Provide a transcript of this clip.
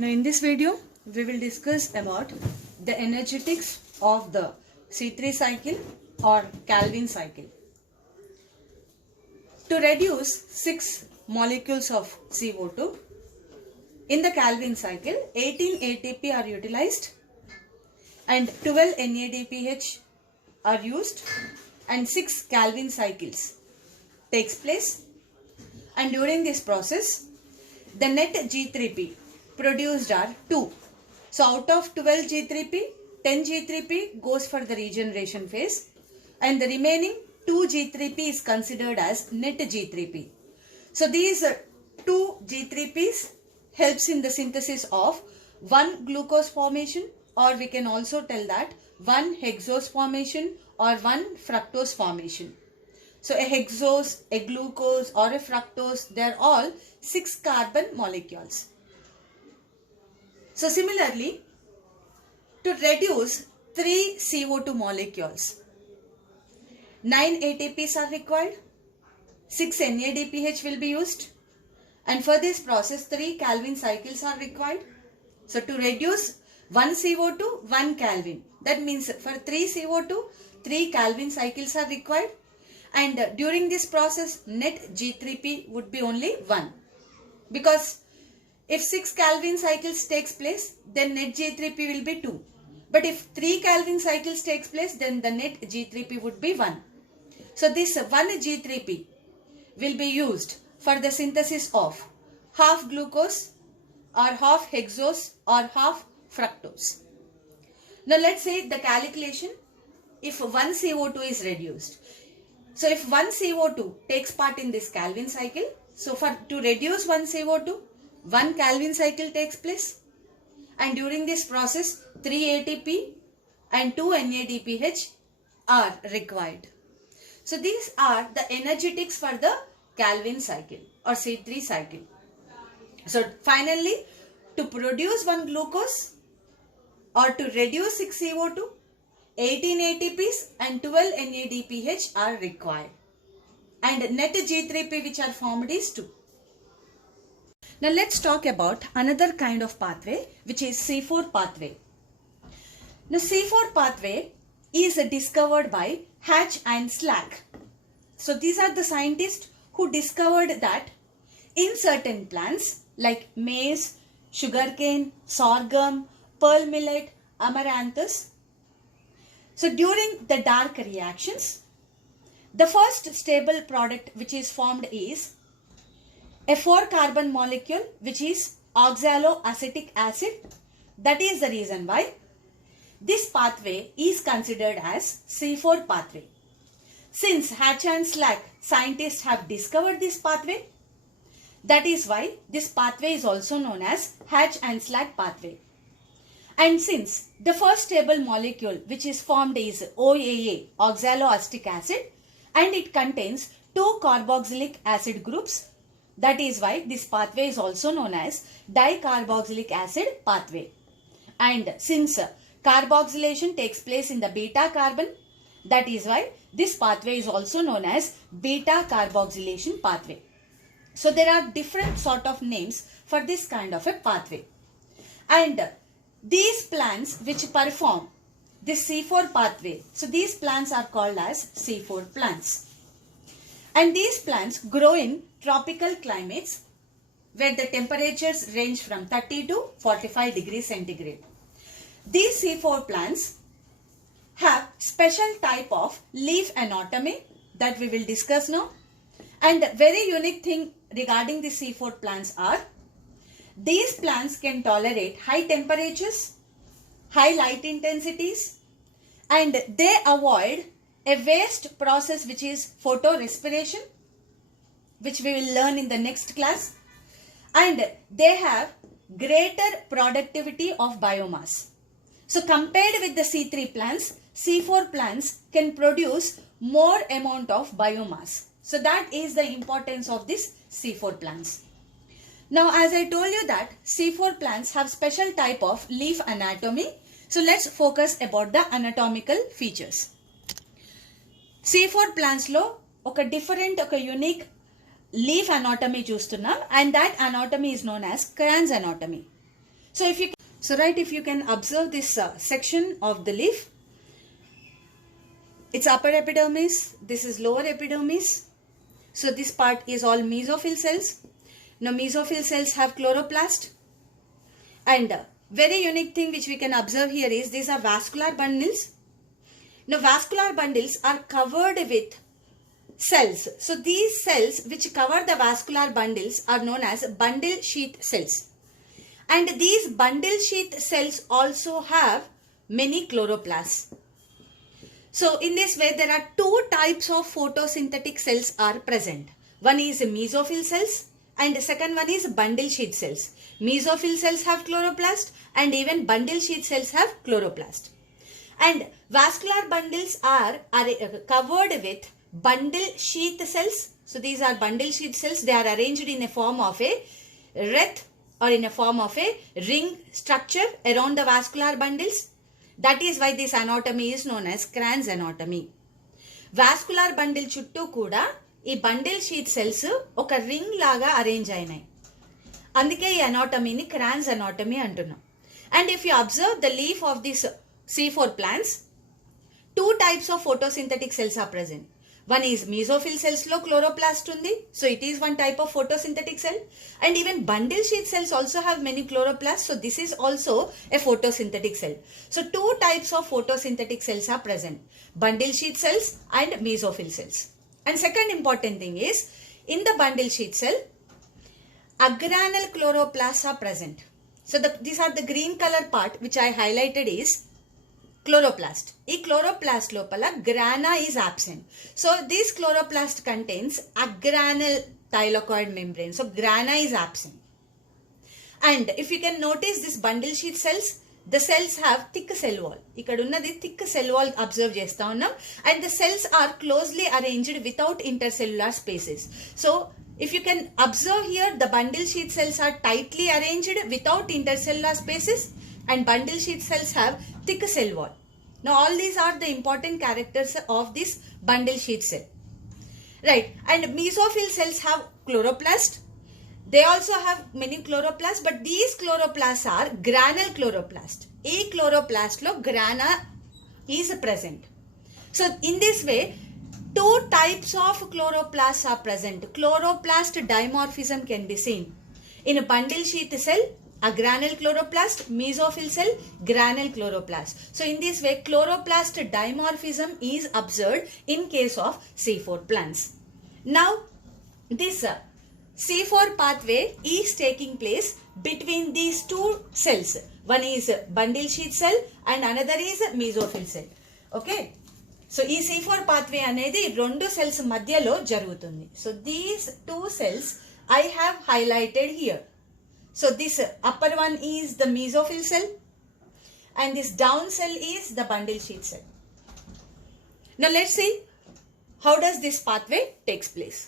Now in this video, we will discuss about the energetics of the C3 cycle or Calvin cycle. To reduce 6 molecules of CO2, in the Calvin cycle, 18 ATP are utilized and 12 NADPH are used and 6 Calvin cycles takes place, and during this process, the net G3P produced are 2. So out of 12 G3P, 10 G3P goes for the regeneration phase and the remaining 2 G3P is considered as net G3P. So these 2 G3Ps helps in the synthesis of 1 glucose formation, or we can also tell that 1 hexose formation or 1 fructose formation. So a hexose, a glucose or a fructose, they are all 6 carbon molecules. So similarly, to reduce 3 CO2 molecules, 9 ATPs are required, 6 NADPH will be used, and for this process 3 Calvin cycles are required. So to reduce 1 CO2, 1 Calvin, that means for 3 CO2, 3 Calvin cycles are required, and during this process net G3P would be only 1, because if 6 Calvin cycles takes place, then net G3P will be 2. But if 3 Calvin cycles takes place, then the net G3P would be 1. So this 1 G3P will be used for the synthesis of half glucose or half hexose or half fructose. Now let's say the calculation if 1 CO2 is reduced. So if 1 CO2 takes part in this Calvin cycle, so to reduce 1 CO2, 1 Calvin cycle takes place, and during this process 3 ATP and 2 NADPH are required. So these are the energetics for the Calvin cycle or C3 cycle. So finally, to produce 1 glucose or to reduce 6 CO2, 18 ATPs and 12 NADPH are required, and net G3P which are formed is 2. Now let's talk about another kind of pathway, which is C4 pathway. Now C4 pathway is discovered by Hatch and Slack. So these are the scientists who discovered that in certain plants like maize, sugarcane, sorghum, pearl millet, amaranthus, so during the dark reactions, the first stable product which is formed is a 4 carbon molecule which is oxaloacetic acid. That is the reason why this pathway is considered as C4 pathway. Since Hatch and Slack scientists have discovered this pathway, that is why this pathway is also known as Hatch and Slack pathway. And since the first stable molecule which is formed is OAA, oxaloacetic acid, and it contains 2 carboxylic acid groups, that is why this pathway is also known as dicarboxylic acid pathway. And since carboxylation takes place in the beta carbon, that is why this pathway is also known as beta carboxylation pathway. So there are different sort of names for this kind of a pathway. And these plants which perform this C4 pathway, so these plants are called as C4 plants. And these plants grow in tropical climates where the temperatures range from 30 to 45 degrees centigrade. These C4 plants have special type of leaf anatomy that we will discuss now. And very unique thing regarding the C4 plants are these plants can tolerate high temperatures, high light intensities, and they avoid a waste process which is photorespiration, which we will learn in the next class, and they have greater productivity of biomass. So compared with the C3 plants, C4 plants can produce more amount of biomass. So that is the importance of this C4 plants. Now as I told you that C4 plants have special type of leaf anatomy. So let's focus about the anatomical features. C4 plants lo oka different oka unique leaf anatomy చూస్తున్నాం, and that anatomy is known as Cran's anatomy. So if you can observe this section of the leaf, it's upper epidermis, this is lower epidermis. So this part is all mesophyll cells. Now mesophyll cells have chloroplast, and very unique thing which we can observe here is these are vascular bundles. Now vascular bundles are covered with cells. So these cells which cover the vascular bundles are known as bundle sheath cells. And these bundle sheath cells also have many chloroplasts. So in this way there are two types of photosynthetic cells are present. One is mesophyll cells and the second one is bundle sheath cells. Mesophyll cells have chloroplast and even bundle sheath cells have chloroplast. And vascular bundles are covered with bundle sheath cells. So these are bundle sheath cells. They are arranged in a form of a wreath or in a form of a ring structure around the vascular bundles. That is why this anatomy is known as Kranz anatomy. Vascular bundle chuttu kuda ఈ bundle sheath cells ఒక ring లాగా arrange అయినాయి. అందుకే ఈ అనాటమీని Crohn's anatomy అంటున్నాం. And if you observe the leaf of this C4 plants, two types of photosynthetic cells are present. One is mesophyll cells lo chloroplast undi, so it is one type of photosynthetic cell. And even bundle sheath cells also have many chloroplasts, so this is also a photosynthetic cell. So two types of photosynthetic cells are present, bundle sheath cells and mesophyll cells. And second important thing is, in the bundle sheath cell, agranal chloroplasts are present. So these are the green color part which I highlighted is chloroplast. ఈ chloroplast లోపల grana is absent. So this chloroplast contains agranal thylakoid membrane. So grana is absent. And if you can notice this bundle sheath cells, the cells have thick cell wall. ఇక్కడ ఉన్నది thick cell wall observe చేస్తా ఉన్నాం. And the cells are closely arranged without intercellular spaces. So if you can observe here, the bundle sheath cells are tightly arranged without intercellular spaces, and bundle sheath cells have thick cell wall. Now all these are the important characters of this bundle sheath cell. Right, and mesophyll cells have chloroplast. They also have many chloroplasts, but these chloroplasts are granal chloroplast. A chloroplast lo grana is present. So in this way, two types of chloroplasts are present. Chloroplast dimorphism can be seen in a bundle sheath cell, a granal chloroplast, mesophyll cell, granal chloroplast. So in this way, chloroplast dimorphism is observed in case of C4 plants. Now this C4 pathway is taking place between these two cells. One is bundle sheath cell and another is mesophyll cell. Okay. So ఈ C4 pathway అనేది రెండు cells మధ్యలో జరుగుతుంది. So these two cells I have highlighted here. So this upper one is the mesophyll cell and this down cell is the bundle sheath cell. Now let's see how does this pathway takes place.